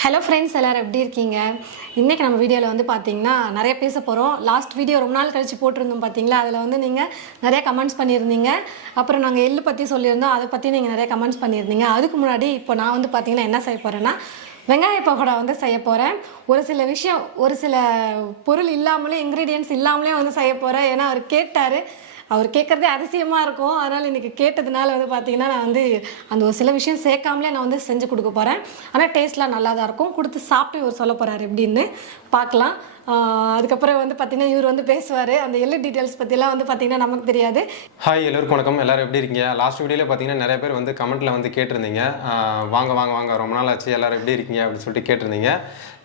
Hello friends எல்லோரும் எப்படி இருக்கீங்க? இன்றைக்கி நம்ம வீடியோவில் வந்து பார்த்தீங்கன்னா நிறைய பேச போகிறோம் லாஸ்ட் வீடியோ ரொம்ப நாள் கழித்து போட்டிருந்தோம் பார்த்தீங்களா அதில் வந்து நீங்கள் நிறைய கமெண்ட்ஸ் பண்ணியிருந்தீங்க. அப்புறம் நாங்கள் எள்ளு பற்றி சொல்லியிருந்தோம். அதை பற்றி நீங்கள் நிறைய கமெண்ட்ஸ் பண்ணியிருந்தீங்க. அதுக்கு முன்னாடி இப்போ நான் வந்து பார்த்தீங்கன்னா என்ன செய்ய போகிறேன்னா வெங்காய பக்கோடா வந்து செய்ய போகிறேன் ஒரு சில விஷயம் ஒரு சில பொருள் இல்லாமலே இன்க்ரீடியன்ஸ் இல்லாமலே வந்து செய்ய போகிறேன் ஏன்னா அவர் கேட்டார் அவர் கேட்குறதே அதிசயமாக இருக்கும். அதனால் இன்றைக்கி கேட்டதுனால வந்து பார்த்தீங்கன்னா நான் வந்து அந்த ஒரு சில விஷயம் சேர்க்காமலே நான் வந்து செஞ்சு கொடுக்க போகிறேன் ஆனால் டேஸ்ட்லாம் நல்லா தான் இருக்கும். கொடுத்து சாப்பிட்டு இவர் சொல்ல போகிறாரு எப்படின்னு பார்க்கலாம் அதுக்கப்புறம் வந்து பார்த்தீங்கன்னா இவர் வந்து பேசுவார். அந்த எல்லா டீட்டெயில்ஸ் பற்றிலாம் வந்து பார்த்தீங்கன்னா நமக்கு தெரியாது. ஹாய் எல்லோருக்கும் வணக்கம். எல்லாரும் எப்படி இருக்கீங்க? லாஸ்ட் வீடியோவில் பார்த்தீங்கன்னா நிறைய பேர் வந்து கமெண்ட்டில் வந்து கேட்டிருந்தீங்க. வாங்க வாங்க வாங்க. ரொம்ப நாள் ஆச்சு. எல்லோரும் எப்படி இருக்கீங்க? அப்படின்னு சொல்லிட்டு கேட்டிருந்தீங்க.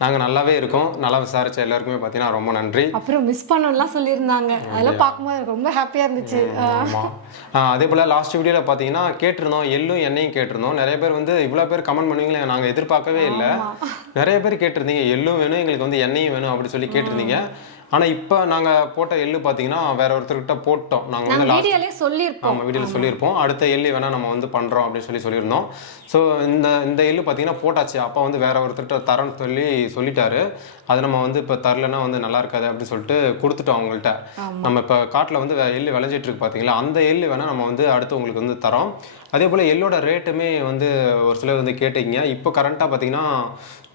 நாங்கள் நல்லாவே இருக்கோம். நல்லா விசாரிச்ச எல்லாருக்குமே பார்த்தீங்கன்னா ரொம்ப நன்றி. அப்புறம் மிஸ் பண்ணணும்லாம் சொல்லியிருந்தாங்க. அதெல்லாம் பார்க்கும்போது எனக்கு ரொம்ப ஹாப்பியாக இருந்துச்சு. அதே போல் லாஸ்ட் வீடியோவில் பார்த்தீங்கன்னா கேட்டிருந்தோம். எள்ளும் எண்ணெயும் கேட்டிருந்தோம். நிறைய பேர் வந்து இவ்வளோ பேர் கமெண்ட் பண்ணுவீங்களே நாங்கள் எதிர்பார்க்கவே இல்லை. நிறைய பேர் கேட்டிருந்தீங்க. எள்ளும் வேணும் எங்களுக்கு வந்து எண்ணெயும் வேணும் அப்படி சொல்லி கேட்டிருந்தீங்க. ஆனால் இப்போ நாங்கள் போட்ட எள்ளு பார்த்தீங்கன்னா வேற ஒருத்தர்கிட்ட போட்டோம். நாங்கள் வந்து வீடியோலேயே சொல்லியிருப்போம். ஆமாம் வீடியோவில் சொல்லியிருப்போம். அடுத்த எள்ளு வேணால் நம்ம வந்து பண்ணுறோம் அப்படின்னு சொல்லி சொல்லியிருந்தோம். ஸோ இந்த இந்த எள்ளு பார்த்தீங்கன்னா போட்டாச்சு. அப்பா வந்து வேற ஒருத்தர்கிட்ட தரேன்னு சொல்லி சொல்லிட்டாரு. அது நம்ம வந்து இப்போ தரலன்னா வந்து நல்லா இருக்காது அப்படின்னு சொல்லிட்டு கொடுத்துட்டோம் அவங்கள்ட்ட. நம்ம இப்போ காட்டில் வந்து எள்ளு விளைஞ்சிட்டு இருக்கு பார்த்தீங்களா அந்த எள்ளு வேணால் நம்ம வந்து அடுத்து உங்களுக்கு வந்து தரோம். அதே போல் எள்ளோட ரேட்டுமே வந்து ஒரு சிலர் வந்து கேட்டீங்க. இப்போ கரண்ட்டாக பார்த்தீங்கன்னா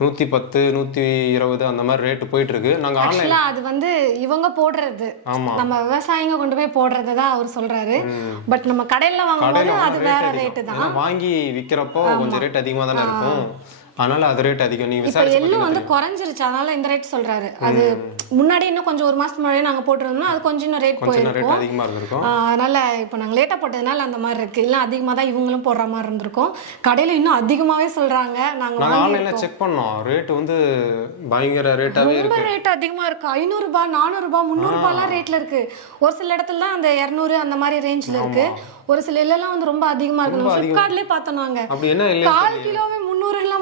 நூற்றி பத்து நூற்றி இருபது அந்த மாதிரி ரேட்டு போயிட்டுருக்கு. நாங்கள் ஆன்லைன் ஆக்சுவலாக அது வந்து இவங்க போடுறது. ஆமாம் நம்ம விவசாயிங்க கொண்டு போய் போடுறது தான் அவர் சொல்றாரு. பட் நம்ம கடையில வாங்கும்போது அது வேற அதிகம். ரேட்டு தான். வாங்கி விற்கிறப்போ கொஞ்சம் ரேட் அதிகமாக தானே இருக்கும். அதனால அது ரேட் அதிகம். நீங்க இப்ப எள்ளு வந்து குறைஞ்சிருச்சு. அதனால இந்த ரேட் சொல்றாரு. அது முன்னாடி இன்னும் கொஞ்சம் ஒரு மாசத்துக்கு முன்னாடி நாங்க போட்டிருந்தோம்னா அது கொஞ்சம் இன்னும் ரேட் போயிருக்கும். அதிகமாக இருந்திருக்கும். அதனால இப்போ நாங்கள் லேட்டாக போட்டதுனால அந்த மாதிரி இருக்கு. இல்லை அதிகமாக தான் இவங்களும் போடுற மாதிரி இருந்திருக்கும். கடையில இன்னும் அதிகமாவே சொல்றாங்க. நாங்க ஆன்லைனில் செக் பண்ணோம். ரேட் வந்து பயங்கர ரேட்டாகவே ரொம்ப இருக்கு. ரேட் அதிகமா இருக்கு. ஐநூறுரூபா நானூறுபா முந்நூறுபாலாம் ரேட்ல இருக்கு. ஒரு சில இடத்துல தான் அந்த இரநூறு அந்த மாதிரி ரேஞ்சில் இருக்கு. ஒரு சில எல்லாம் வந்து ரொம்ப அதிகமா இருக்கு. ஃப்ளிப்கார்ட்லேயே பார்த்தோம் நாங்க. அப்படி என்ன இல்லை கால் கிலோவே எல்லாம்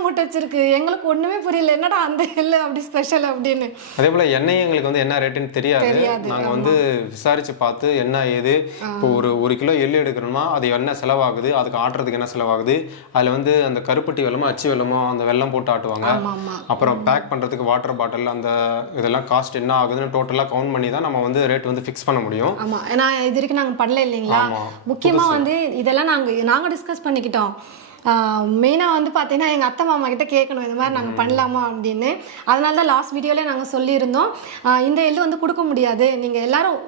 போட்டு வச்சிருக்கு. எங்களுக்கு ஒண்ணுமே புரியல. என்னடா அந்த எள்ளு அப்படி ஸ்பெஷல் அப்படின்னு. அதே போல் எண்ணெய் எங்களுக்கு வந்து என்ன ரேட்டுன்னு தெரியாது. நாங்கள் வந்து விசாரிச்சு பார்த்து என்ன ஏது? இப்போ ஒரு ஒரு கிலோ எள்ளு எடுக்கிறோம்னா அது என்ன செலவாகுது? அதுக்கு ஆட்டுறதுக்கு என்ன செலவாகுது? அதில் வந்து அந்த கருப்பட்டி வெள்ளமோ அச்சு வெள்ளமோ அந்த வெல்லம் போட்டு ஆட்டுவாங்க. அப்புறம் பேக் பண்ணுறதுக்கு வாட்டர் பாட்டில் அந்த இதெல்லாம் காஸ்ட் என்ன ஆகுதுன்னு டோட்டலாக கவுண்ட் பண்ணி தான் நம்ம வந்து ரேட் வந்து ஃபிக்ஸ் பண்ண முடியும். ஆமா. ஏன்னா இது வரைக்கும் நாங்க பண்ணல இல்லைங்களா. முக்கியமா வந்து இதெல்லாம் நாங்க நாங்க டிஸ்கஸ் பண்ணிக்கிட்டோம். மெயினாக வந்து பார்த்தீங்கன்னா எங்கள் அத்தை மாமா கிட்ட கேட்கணும் இந்த மாதிரி நாங்கள் பண்ணலாமா அப்படின்னு. அதனால தான் லாஸ்ட் வீடியோவில் நாங்கள் சொல்லியிருந்தோம். இந்த எள்ளு வந்து கொடுக்க முடியாது. நீங்கள் எல்லாரும்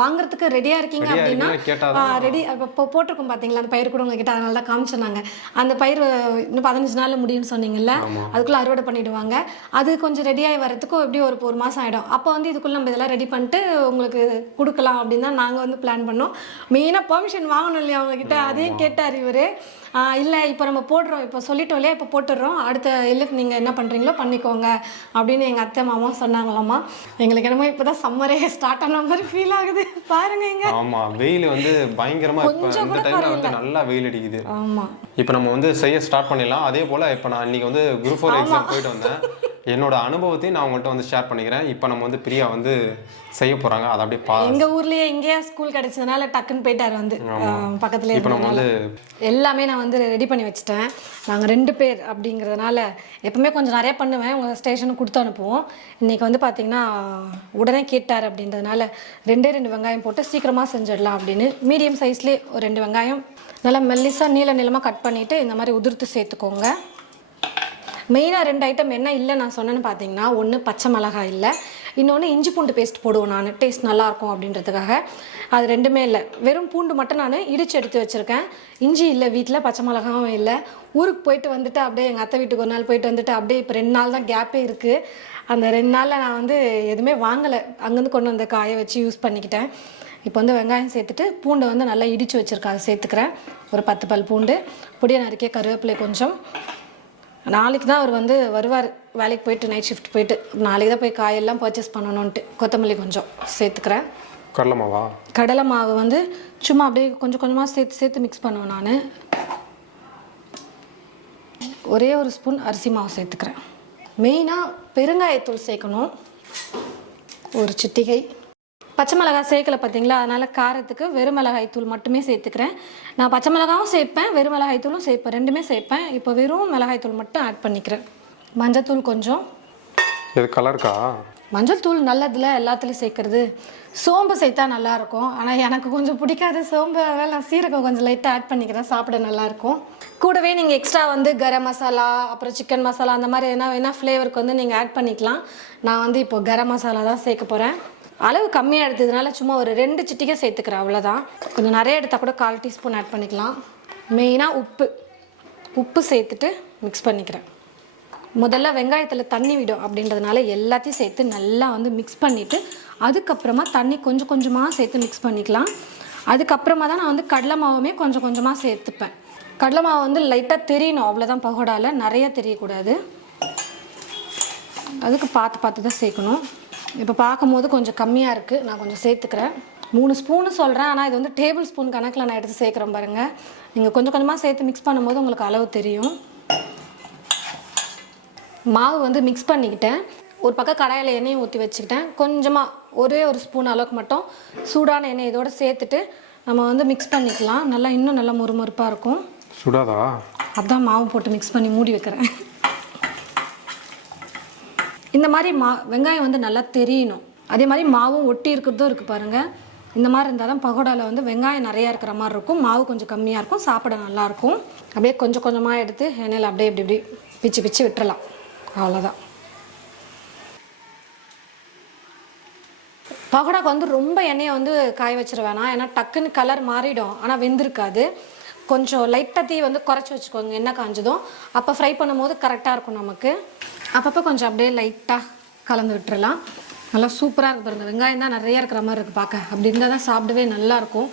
வாங்குறதுக்கு ரெடியாக இருக்கீங்க அப்படின்னா ரெடி இப்போ போட்டிருக்கோம் பார்த்தீங்களா அந்த பயிர் கூட உங்ககிட்ட அதனால தான் காமிச்சிருந்தாங்க அந்த பயிர் இன்னும் பதினஞ்சு நாள்ல முடியும்னு சொன்னீங்கல்ல அதுக்குள்ளே அறுவடை பண்ணிடுவாங்க. அது கொஞ்சம் ரெடியாகி வரதுக்கும் எப்படியும் ஒரு ஒரு மாதம் ஆகிடும் அப்போ வந்து இதுக்குள்ளே நம்ம இதெல்லாம் ரெடி பண்ணிட்டு உங்களுக்கு கொடுக்கலாம் அப்படின்னு தான் நாங்கள் வந்து பிளான் பண்ணோம். மெயினாக பெர்மிஷன் வாங்கணும் இல்லையா அவங்கக்கிட்ட அதையும் கேட்டார் இவர். இல்லை இப்போ நம்ம போடுறோம். இப்போ சொல்லிட்டோம் இல்லையா? இப்போ போட்டுடுறோம். அடுத்த இல்லுக்கு நீங்கள் என்ன பண்ணுறீங்களோ பண்ணிக்கோங்க அப்படின்னு எங்கள் அத்தை மாமா சொன்னாங்களாம்மா. எங்களுக்கு என்னமோ இப்போ தான் சம்மரே ஸ்டார்ட் ஆன மாதிரி ஃபீல் ஆகுது. பாருங்க எங்க ஆமா வெயில் வந்து பயங்கரமா இப்ப இந்த டைம்ல வந்து நல்லா வெயில் அடிக்குது. ஆமாம் இப்போ நம்ம வந்து செய்ய ஸ்டார்ட் பண்ணிடலாம். அதே போல் இப்போ நான் இன்னைக்கு வந்து குரூப் ஃபோர் எக்ஸாம் போயிட்டு வந்தேன். என்னோட அனுபவத்தையும் நான் உங்கள்கிட்ட வந்து ஷேர் பண்ணிக்கிறேன். இப்போ நம்ம வந்து பிரியா வந்து செய்ய போகிறாங்க அதை அப்படியே பா எங்க ஊர்லயே எங்கேயா ஸ்கூல் கிடைச்சதுனால டக்குன்னு போயிட்டாரு வந்து. பக்கத்துல இப்போ நம்ம வந்து எல்லாமே நான் வந்து ரெடி பண்ணி வச்சுட்டேன். நாங்கள் ரெண்டு பேர் அப்படிங்கிறதுனால எப்பவுமே கொஞ்சம் நிறைய பண்ணுவேன். உங்கள் ஸ்டேஷனுக்கு கொடுத்து அனுப்புவோம். இன்னைக்கு வந்து பார்த்தீங்கன்னா உடனே கேட்டார் அப்படின்றதுனால ரெண்டே ரெண்டு வெங்காயம் போட்டு சீக்கிரமாக செஞ்சிடலாம் அப்படின்னு. மீடியம் சைஸ்லேயே ஒரு ரெண்டு வெங்காயம் நல்லா மெல்லிசாக நீள நீளமாக கட் பண்ணிவிட்டு இந்த மாதிரி உதிர்த்து சேர்த்துக்கோங்க. மெயினாக ரெண்டு ஐட்டம் என்ன இல்லை நான் சொன்னேன்னு பார்த்தீங்கன்னா ஒன்று பச்சை மிளகாய் இல்லை இன்னொன்று இஞ்சி பூண்டு பேஸ்ட் போடுவோம் நான். டேஸ்ட் நல்லாயிருக்கும் அப்படின்றதுக்காக. அது ரெண்டுமே இல்லை. வெறும் பூண்டு மட்டும் நான் இடிச்சு எடுத்து வச்சுருக்கேன். இஞ்சி இல்லை வீட்டில் பச்சை மிளகாவும் இல்லை. ஊருக்கு போயிட்டு வந்துட்டு அப்படியே எங்கள் அத்தை வீட்டுக்கு ஒரு நாள் போயிட்டு வந்துட்டு அப்படியே இப்போ ரெண்டு நாள் தான் கேப்பே இருக்குது அந்த ரெண்டு நாளில் நான் வந்து எதுவுமே வாங்கலை. அங்கேருந்து கொண்டு வந்த காயை வச்சு யூஸ் பண்ணிக்கிட்டேன். இப்போ வந்து வெங்காயம் சேர்த்துட்டு பூண்டை வந்து நல்லா இடித்து வச்சுருக்கேன். அதை சேர்த்துக்கிறேன். ஒரு பத்து பல் பூண்டு பொடியை நறுக்கிய கருவேப்பிலை கொஞ்சம் நாளைக்கு தான் அவர் வந்து வருவார். வேலைக்கு போயிட்டு நைட் ஷிஃப்ட் போயிட்டு. நாளைக்கு தான் போய் காயெல்லாம் பர்ச்சேஸ் பண்ணணுன்ட்டு கொத்தமல்லி கொஞ்சம் சேர்த்துக்கிறேன். கடலை மாவா? கடலை மாவு வந்து சும்மா அப்படியே கொஞ்சம் கொஞ்சமாக சேர்த்து சேர்த்து மிக்ஸ் பண்ணுவேன் நான். ஒரே ஒரு ஸ்பூன் அரிசி மாவு சேர்த்துக்கிறேன். மெயினாக பெருங்காயத்தூள் சேர்க்கணும். ஒரு சிட்டிகை. பச்சை மிளகாய் சேர்க்கல பார்த்தீங்களா அதனால் காரத்துக்கு வெறும் மிளகாய் தூள் மட்டுமே சேர்த்துக்கிறேன். நான் பச்சை மிளகாவும் சேர்ப்பேன் வெறும் மிளகாய் தூளும் சேர்ப்பேன் ரெண்டுமே சேர்ப்பேன். இப்போ வெறும் மிளகாய் தூள் மட்டும் ஆட் பண்ணிக்கிறேன். மஞ்சத்தூள் கொஞ்சம். இது கலருக்கா மஞ்சள் தூள் நல்லதுல எல்லாத்துலேயும் சேர்க்கறது. சோம்பு சேர்த்தா நல்லா இருக்கும் ஆனால் எனக்கு கொஞ்சம் பிடிக்காது சோம்பு அதனால் நான் சீரகம் கொஞ்சம் லைட்டாக ஆட் பண்ணிக்கிறேன். சாப்பிட நல்லா இருக்கும் கூடவே நீங்கள் எக்ஸ்ட்ரா வந்து கரம் மசாலா அப்புறம் சிக்கன் மசாலா அந்த மாதிரி என்ன வேணால் ஃப்ளேவருக்கு வந்து நீங்கள் ஆட் பண்ணிக்கலாம். நான் வந்து இப்போ கரம் மசாலா தான் சேர்க்க போகிறேன் அளவு கம்மியாக எடுத்ததுனால சும்மா ஒரு ரெண்டு சிட்டிகை சேர்த்துக்கிறேன் அவ்வளோதான் கொஞ்சம் நிறைய எடுத்தால் கூட கால் டீஸ்பூன் ஆட் பண்ணிக்கலாம். மெயினாக உப்பு. உப்பு சேர்த்துட்டு மிக்ஸ் பண்ணிக்கிறேன். முதல்ல வெங்காயத்தில் தண்ணி விடும் அப்படின்றதுனால எல்லாத்தையும் சேர்த்து நல்லா வந்து மிக்ஸ் பண்ணிவிட்டு அதுக்கப்புறமா தண்ணி கொஞ்சம் கொஞ்சமாக சேர்த்து மிக்ஸ் பண்ணிக்கலாம். அதுக்கப்புறமா தான் நான் வந்து கடலை மாவுமே கொஞ்சம் கொஞ்சமாக சேர்த்துப்பேன். கடலை மாவு வந்து லைட்டாக தெரியணும் அவ்வளோதான் பகோடாவில் நிறைய தெரியக்கூடாது. அதுக்கு பார்த்து பார்த்து தான் சேர்க்கணும். இப்போ பார்க்கும்போது கொஞ்சம் கம்மியாக இருக்குது நான் கொஞ்சம் சேர்த்துக்கிறேன். மூணு ஸ்பூனு சொல்கிறேன் ஆனால் இது வந்து டேபிள் ஸ்பூன் கணக்கில் நான் எடுத்து சேர்க்குறேன் பாருங்கள் நீங்கள் கொஞ்சம் கொஞ்சமாக சேர்த்து மிக்ஸ் பண்ணும்போது உங்களுக்கு அளவு தெரியும். மாவு வந்து மிக்ஸ் பண்ணிக்கிட்டேன். ஒரு பக்கம் கடாயில் எண்ணெயை ஊற்றி வச்சுக்கிட்டேன். கொஞ்சமாக ஒரே ஒரு ஸ்பூன் அளவுக்கு மட்டும் சூடான எண்ணெய் இதோட சேர்த்துட்டு நம்ம வந்து மிக்ஸ் பண்ணிக்கலாம். நல்லா இன்னும் நல்லா மொறுமொறுப்பாக இருக்கும். சுடாதா? அதான் மாவு போட்டு மிக்ஸ் பண்ணி மூடி வைக்கிறேன். இந்த மாதிரி மா வெங்காயம் வந்து நல்லா தெரியணும். அதே மாதிரி மாவும் ஒட்டி இருக்கிறதும் இருக்குது பாருங்கள் இந்த மாதிரி இருந்தால் தான் பகோடாவில் வந்து வெங்காயம் நிறையா இருக்கிற மாதிரி இருக்கும். மாவு கொஞ்சம் கம்மியாக இருக்கும். சாப்பிட நல்லாயிருக்கும் அப்படியே கொஞ்சம் கொஞ்சமாக எடுத்து எண்ணெயில் அப்படியே இப்படி இப்படி பிச்சு பிச்சு விட்டுறலாம். அவ்வளோதான் பகோடாக்கு வந்து ரொம்ப எண்ணெயை வந்து காய வச்சிட வேணாம். ஏன்னா டக்குன்னு கலர் மாறிடும். ஆனால் வெந்திருக்காது. கொஞ்சம் லைட்டாக தீ வந்து குறைச்சி வச்சுக்கோங்க. எண்ணெய் காஞ்சதும். அப்போ ஃப்ரை பண்ணும்போது கரெக்டாக இருக்கும் நமக்கு. அப்பப்போ கொஞ்சம் அப்படியே லைட்டாக கலந்து விட்டுறலாம். நல்லா சூப்பராக இருக்கு பாருங்க. வெங்காயம் தான் நிறைய இருக்கிற மாதிரி இருக்குது பார்க்க அப்படி இருந்தால் தான் சாப்பிடவே நல்லா இருக்கும்.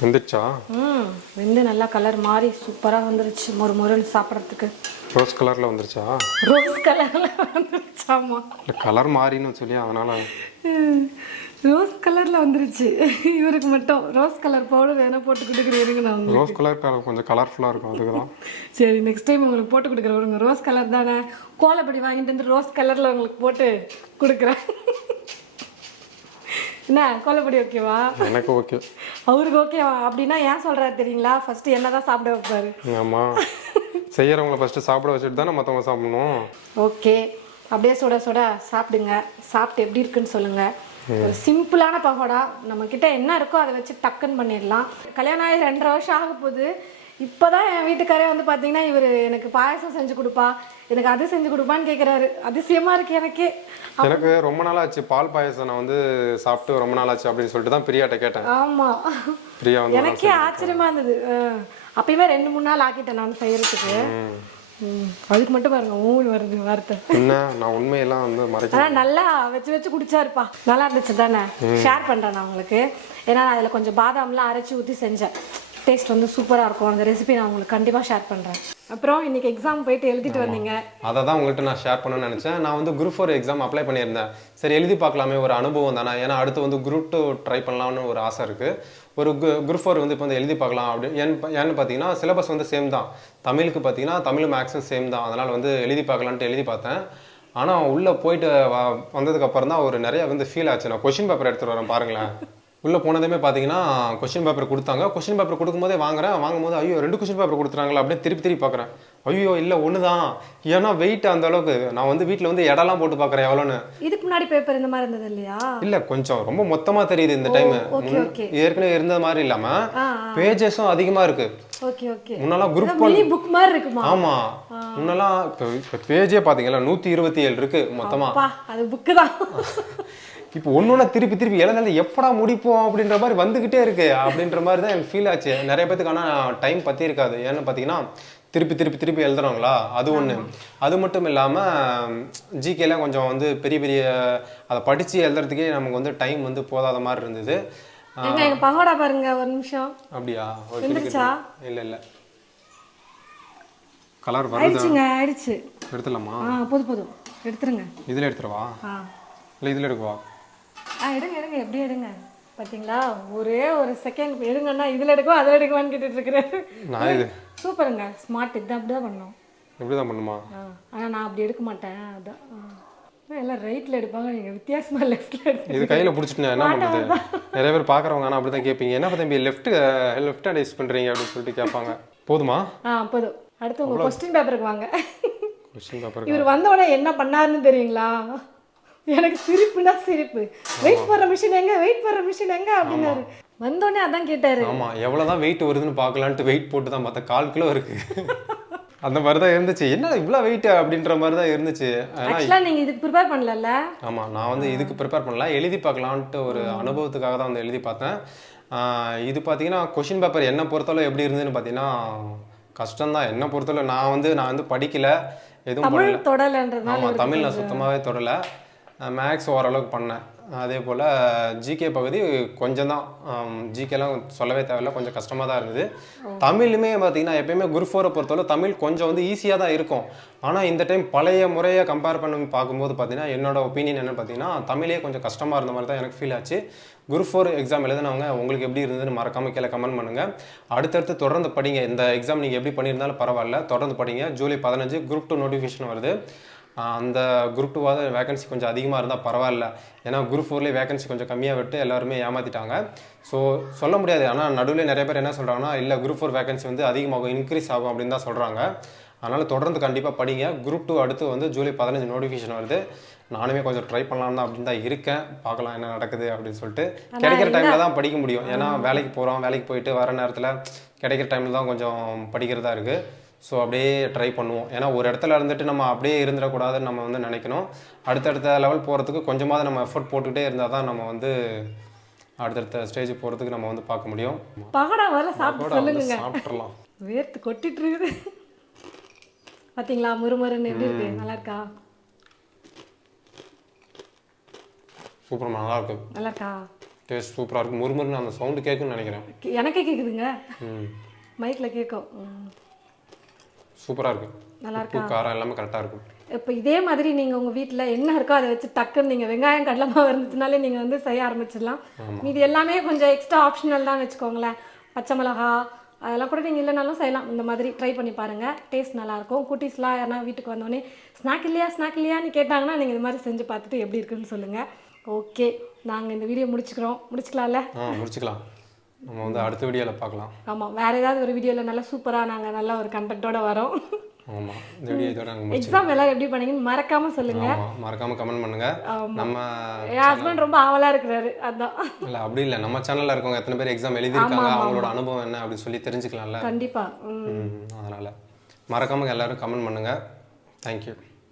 வந்துடுச்சா? ம் வெந்து நல்லா கலர் மாறி சூப்பராக வந்துருச்சு. மொறு மொறுன்னு சாப்பிட்றதுக்கு. ரோஸ் கலரில் வந்துருச்சா? ரோஸ் கலரில் வந்துருச்சாமா இல்லை கலர் மாறின்னு சொல்லி அதனால். ரோஸ் கலரில் வந்துருச்சு. இவருக்கு மட்டும் ரோஸ் கலர் பவுடர் வேணா போட்டு கொடுக்குறீங்க நான். ரோஸ் கலர் கலர் கொஞ்சம் கலர்ஃபுல்லாக இருக்கும் அதுக்கு தான். சரி நெக்ஸ்ட் டைம் உங்களுக்கு போட்டு கொடுக்குறேன் விடுங்க ரோஸ் கலர் தானே. கோலப்படி வாங்கிட்டு வந்து ரோஸ் கலரில் உங்களுக்கு போட்டு கொடுக்குறேன். என்ன கோலப்படி ஓகேவா எனக்கு ஓகே அவருக்கு ஓகேவா அப்படின்னா ஏன் சொல்கிறாரு தெரியுங்களா? ஃபர்ஸ்ட் என்ன தான் சாப்பிட வைப்பாரு. ஆமாம் செய்யறவங்கள ஃபஸ்ட்டு சாப்பிட வச்சுட்டு தானே மற்றவங்க சாப்பிடணும். ஓகே. அப்படியே சுட சுட சாப்பிடுங்க. சாப்பிட்டு எப்படி இருக்குன்னு சொல்லுங்க. ஒரு சிம்பிளான பகோடா. நம்ம கிட்ட என்ன இருக்கோ அதை வச்சு டக்குன்னு பண்ணிடலாம். கல்யாணம் ஆகி ரெண்டரை வருஷம் ஆக போகுது. இப்போதான் என் வீட்டுக்காரே வந்து பார்த்தீங்கன்னா இவர் எனக்கு பாயசம் செஞ்சு கொடுப்பா. எனக்கு அது செஞ்சு கொடுப்பான்னு கேட்குறாரு அதிசயமா இருக்கு எனக்கே. எனக்கு ரொம்ப நாள் ஆச்சு பால் பாயசம் நான் வந்து சாப்பிட்டு ரொம்ப நாள் ஆச்சு அப்படின்னு சொல்லிட்டு தான் பிரியாட்ட கேட்டேன். ஆமா. பிரியா வந்து எனக்கே ஆச்சரியமா இருந்தது. அப்பயுமே ரெண்டு மூணு நாள் ஆக்கிட்டேன் நான் செய்யறதுக்கு. அதுக்கு மட்டும் பாருங்க ஊன் வருது வார்த்தை. என்ன? நான் உண்மையெல்லாம் வந்து மறைக்க நல்லா வச்சு வச்சு குடிச்சாருப்பா. நல்லா இருந்துச்சு தானே? ஷேர் பண்றேன் நான் உங்களுக்கு. ஏன்னா நான் அதில் கொஞ்சம் பாதாம்லாம் அரைச்சி ஊற்றி செஞ்சேன். டேஸ்ட் வந்து சூப்பராக இருக்கும். அந்த ரெசிபி நான் உங்களுக்கு கண்டிப்பாக ஷேர் பண்ணுறேன் அப்புறம் இன்னைக்கு எக்ஸாம் போயிட்டு எழுதிட்டு வந்தீங்க. அதை தான் உங்கள்கிட்ட நான் ஷேர் பண்ணணும்னு நினச்சேன். நான் வந்து குரூப் ஃபோர் எக்ஸாம் அப்ளை பண்ணியிருந்தேன். சரி எழுதி பார்க்கலாமே ஒரு அனுபவம் தானே. ஏன்னா அடுத்து வந்து குரூப் டூ ட்ரை பண்ணலாம்னு ஒரு ஆசை இருக்குது ஒரு குரூப் ஃபோர் வந்து இப்போ வந்து எழுதி பார்க்கலாம் அப்படி ஏன்னு பா- ஏன்னு பார்த்தீங்கன்னா சிலபஸ் வந்து சேம் தான். தமிழுக்கு பார்த்தீங்கன்னா தமிழ் மேக்ஸும் சேம் தான். அதனால் வந்து எழுதி பார்க்கலான்ட்டு எழுதி பார்த்தேன். ஆனால் உள்ளே போயிட்டு வ- வந்ததுக்கு அப்புறம் தான் ஒரு நிறைய வந்து ஃபீல் ஆச்சு. நான் கொஷின் பேப்பர் எடுத்துகிட்டு வரேன் பாருங்களேன். உள்ளே போனதுமே பார்த்தீங்கன்னா கொஷின் பேப்பர் கொடுத்தாங்க. கொஷின் பேப்பர் கொடுக்கும்போதே வாங்குறேன். வாங்கும்போது ஐயோ ரெண்டு கொஷின் பேப்பர் கொடுத்துறாங்களா அப்படியே திருப்பி திருப்பி பார்க்குறேன் ஐயோ இல்லை ஒன்று தான் ஏன்னா வெயிட் அந்த அளவுக்கு நான் வந்து வீட்டில் வந்து இடம்லாம் போட்டு பார்க்குறேன் எவ்வளோன்னு இதுக்கு முன்னாடி பேப்பர் இந்த மாதிரி இருந்தது இல்லையா? இல்லை கொஞ்சம் ரொம்ப மொத்தமாக தெரியுது இந்த டைம் ஏற்கனவே இருந்த மாதிரி இல்லாமல் பேஜஸும் அதிகமாக இருக்குது ஓகே முன்னெல்லாம் குரூப் புக் மாதிரி இருக்குமா? ஆமாம் முன்னெல்லாம் இப்போ பேஜே பார்த்தீங்களா நூற்றி இருபத்தி ஏழு இருக்குது மொத்தமாக அப்பா அது புக்கு தான். இப்போ ஒன்று ஒன்றா திருப்பி திருப்பி எழுதால எப்படா முடிப்போம் அப்படின்ற மாதிரி வந்துக்கிட்டே இருக்கு. அப்படின்ற மாதிரி தான் எனக்கு ஃபீல் ஆச்சு. நிறைய பேத்துக்கு ஆனால் டைம் பற்றி இருக்காது. ஏன்னு பார்த்தீங்கன்னா திருப்பி திருப்பி திருப்பி எழுதுறாங்களா? அது ஒன்று அது மட்டும் இல்லாமல் ஜிகேலாம் கொஞ்சம் வந்து பெரிய பெரிய அதை படித்து எழுதுறதுக்கே நமக்கு வந்து டைம் வந்து போதாத மாதிரி இருந்தது. எங்க பகோடா பாருங்க ஒரு நிமிஷம். அப்படியா? வெந்துருச்சா? இல்லை இல்லை. கலர் வருது? ஆயிடுச்சுங்க ஆயிடுச்சு. எடுத்துடலாமா? ஆ போதும் போதும். எடுத்துருங்க. இதில் எடுத்துருவா இல்லை இதில் எடுக்கவா? ஆ எடுங்க எடுங்க எப்படி எடுங்க? பாத்தீங்களா? ஒரே ஒரு செகண்ட் எடுங்கன்னா இதுல எடுக்கவா அதில் எடுக்குவான்னு கேட்டுட்டு இருக்கிறேன். நான் இது சூப்பருங்க. ஸ்மார்ட் இதான் அப்படிதான் பண்ணோம். இப்படி தான் பண்ணுமா ஆனால் நான் அப்படி எடுக்க மாட்டேன். அதான். எல்லாம் ரைட்டில் எடுப்பாங்க. நீங்கள் வித்தியாசமாக லெஃப்டில் எடுத்து இது கையில் பிடிச்சிட்டு என்ன பண்ணுறது நிறைய பேர் பார்க்குறவங்க ஆனால் அப்படி தான் கேட்பீங்க. என்ன தம்பி லெஃப்ட் லெஃப்ட் ஹேண்ட் யூஸ் பண்ணுறீங்க அப்படின்னு சொல்லிட்டு கேட்பாங்க. போதுமா? ஆ போதும். அடுத்து உங்கள் கொஸ்டின் பேப்பருக்கு வாங்க. கொஸ்டின் பேப்பர் இவர் வந்தவொடனே என்ன பண்ணாருன்னு தெரியுங்களா? எனக்கு சிரிப்புனா சிரிப்பு. வெயிட் பண்ணுற மிஷின் எங்க? வெயிட் பண்ணுற மிஷின் எங்க? அப்படின்னாரு. வந்தோடனே அதான் கேட்டாரு. ஆமா எவ்வளவுதான் வெயிட் வருதுன்னு பார்க்கலான்ட்டு வெயிட் போட்டு தான் பார்த்தா கால் கிலோ இருக்கு. அந்த மாதிரி தான் இருந்துச்சு. என்ன இவ்வளோ வெயிட் அப்படின்ற மாதிரி தான் இருந்துச்சு. ஆனா ஆக்சுவலா நீங்க இதுக்கு ப்ரிப்பேர் பண்ணலல்ல? ஆமா நான் வந்து இதுக்கு ப்ரிப்பேர் பண்ணல. எழுதி பார்க்கலான்ட்டு ஒரு அனுபவத்துக்காக தான் வந்து எழுதி பார்த்தேன். இது பார்த்தீங்கன்னா கொஷின் பேப்பர் என்ன பொறுத்தளவு எப்படி இருந்ததுன்னு பார்த்தீங்கன்னா கஷ்டம்தான். என்ன பொறுத்தளவு நான் வந்து நான் வந்து படிக்கல. எதுவும் பண்ணல. ஆமாம் தமிழ் நான் சுத்தமாகவே தொடல. மேக்ஸ் ஓரளவுக்கு பண்ணேன். அதே போல் ஜிகே பகுதி கொஞ்சம் தான். ஜிகேலாம் சொல்லவே தேவையில்ல. கொஞ்சம் கஷ்டமாக தான் இருந்தது. தமிழுமே பார்த்தீங்கன்னா எப்பயுமே குரூப் ஃபோரை பொறுத்தவரை தமிழ் கொஞ்சம் வந்து ஈஸியாக தான் இருக்கும். ஆனால் இந்த டைம் பழைய முறையை கம்பேர் பண்ணி பார்க்கும்போது பார்த்தீங்கன்னா என்னோட ஒப்பீனியன் என்னன்னு பார்த்தீங்கன்னா தமிழே கொஞ்சம் கஷ்டமாக இருந்த மாதிரி தான் எனக்கு ஃபீல் ஆச்சு. குரூப் ஃபோர் எக்ஸாம் எழுதினவங்க உங்களுக்கு எப்படி இருந்ததுன்னு மறக்காம கீழே கமெண்ட் பண்ணுங்கள் அடுத்தடுத்து தொடர்ந்து படிங்க. இந்த எக்ஸாம் நீங்கள் எப்படி பண்ணியிருந்தாலும் பரவாயில்ல. தொடர்ந்து படிங்க. ஜூலை பதினஞ்சு குரூப் டூ நோட்டிஃபிகேஷன் வருது. அந்த குரூப் டூவாவது வேகன்சி கொஞ்சம் அதிகமாக இருந்தால் பரவாயில்ல. ஏன்னா குரூப் ஃபோர்லேயே வேகன்சி கொஞ்சம் கம்மியாக விட்டு எல்லாருமே ஏமாற்றிட்டாங்க ஸோ சொல்ல முடியாது. ஆனால் நடுவில் நிறைய பேர் என்ன சொல்கிறாங்கன்னா இல்லை குரூப் ஃபோர் வேகன்சி வந்து அதிகமாகும் இன்க்ரீஸ் ஆகும் அப்படின்னு தான் சொல்கிறாங்க அதனால் தொடர்ந்து கண்டிப்பாக படிங்க. குரூப் டூ அடுத்து வந்து ஜூலை பதினஞ்சு நோட்டிஃபிகேஷன் வருது. நானுமே கொஞ்சம் ட்ரை பண்ணலாம் தான் அப்படின்னு தான் இருக்கேன். பார்க்கலாம் என்ன நடக்குது அப்படின்னு சொல்லிட்டு. கிடைக்கிற டைமில் தான் படிக்க முடியும். ஏன்னா வேலைக்கு போகிறோம் வேலைக்கு போயிட்டு வர நேரத்தில் கிடைக்கிற டைமில் தான் கொஞ்சம் படிக்கிறதா இருக்குது ஸோ அப்படியே ட்ரை பண்ணுவோம். ஏன்னா ஒரு இடத்துல இருந்துட்டு நம்ம அப்படியே இருந்துடக்கூடாதுன்னு நம்ம வந்து நினைக்கணும். அடுத்தடுத்த லெவல் போகிறதுக்கு கொஞ்சமாவது நம்ம எஃபர்ட் போட்டுக்கிட்டே இருந்தால் தான் நம்ம வந்து அடுத்தடுத்த ஸ்டேஜ் போகிறதுக்கு நம்ம வந்து பார்க்க முடியும். பகடா சாப்பிட்டு சாப்பிட்றலாம் வேர்த்து கொட்டிட்டு இருக்குது பாத்தீங்களா? முறுமுறுன்னு எப்படி இருக்கு? நல்லா இருக்கா சூப்பர் நல்லா இருக்கு நல்லா இருக்கா டேஸ்ட் சூப்பராக இருக்கும் முறுமுறுன்னு அந்த சவுண்டு கேட்குன்னு நினைக்கிறேன். எனக்கே கேக்குதுங்க. ம். மைக்ல கேட்கும். சூப்பராக இருக்கு. நல்லா உப்பு காரம் எல்லாமே கரெக்டாக இருக்கும். இப்போ இதே மாதிரி நீங்க உங்க வீட்ல என்ன இருக்கோ அதை வச்சு டக்குன்னு நீங்க வெங்காயம் கடலை மாவு இருந்துச்சுனாலே நீங்க வந்து செய்ய ஆரம்பிச்சிடலாம். இது எல்லாமே கொஞ்சம் எக்ஸ்ட்ரா ஆப்ஷனல் தான் வச்சுக்கோங்களேன். பச்சை மிளகா அதெல்லாம் கூட நீங்கள் இல்லைனாலும் செய்யலாம். இந்த மாதிரி ட்ரை பண்ணி பாருங்க. டேஸ்ட் நல்லாயிருக்கும் குட்டீஸ்லாம் யாரா வீட்டுக்கு வந்தோடனே ஸ்நாக் இல்லையா? ஸ்நாக் இல்லையான்னு கேட்டாங்கன்னா நீங்கள் இது மாதிரி செஞ்சு பார்த்துட்டு எப்படி இருக்குன்னு சொல்லுங்கள் ஓகே நாங்கள் இந்த வீடியோ முடிச்சுக்கிறோம். முடிச்சுக்கலாம்ல? முடிச்சுக்கலாம். நம்ம வந்து அடுத்த வீடியோவில் பார்க்கலாம். ஆமாம் வேறு ஏதாவது ஒரு வீடியோவில் நல்லா சூப்பராக நாங்கள் நல்ல ஒரு கண்டென்ட்டோட வரோம். ஆமாம் இந்த வீடியோ இதோட நாங்கள் எக்ஸாம் எல்லாரும் எப்படி பண்ணீங்கன்னு மறக்காமல் சொல்லுங்கள் ஆமாம் மறக்காமல் கமெண்ட் பண்ணுங்கள் நம்ம என் ஹஸ்பண்ட் ரொம்ப ஆவலாக இருக்கிறாரு அதான். இல்லை அப்படி இல்லை. நம்ம சேனலில் இருக்கவங்க எத்தனை பேர் எக்ஸாம் எழுதியிருக்காங்க அவங்களோட அனுபவம் என்ன அப்படின்னு சொல்லி தெரிஞ்சுக்கலாம்ல. கண்டிப்பாக அதனால். மறக்காமல் எல்லாரும் கமெண்ட் பண்ணுங்கள் தேங்க்யூ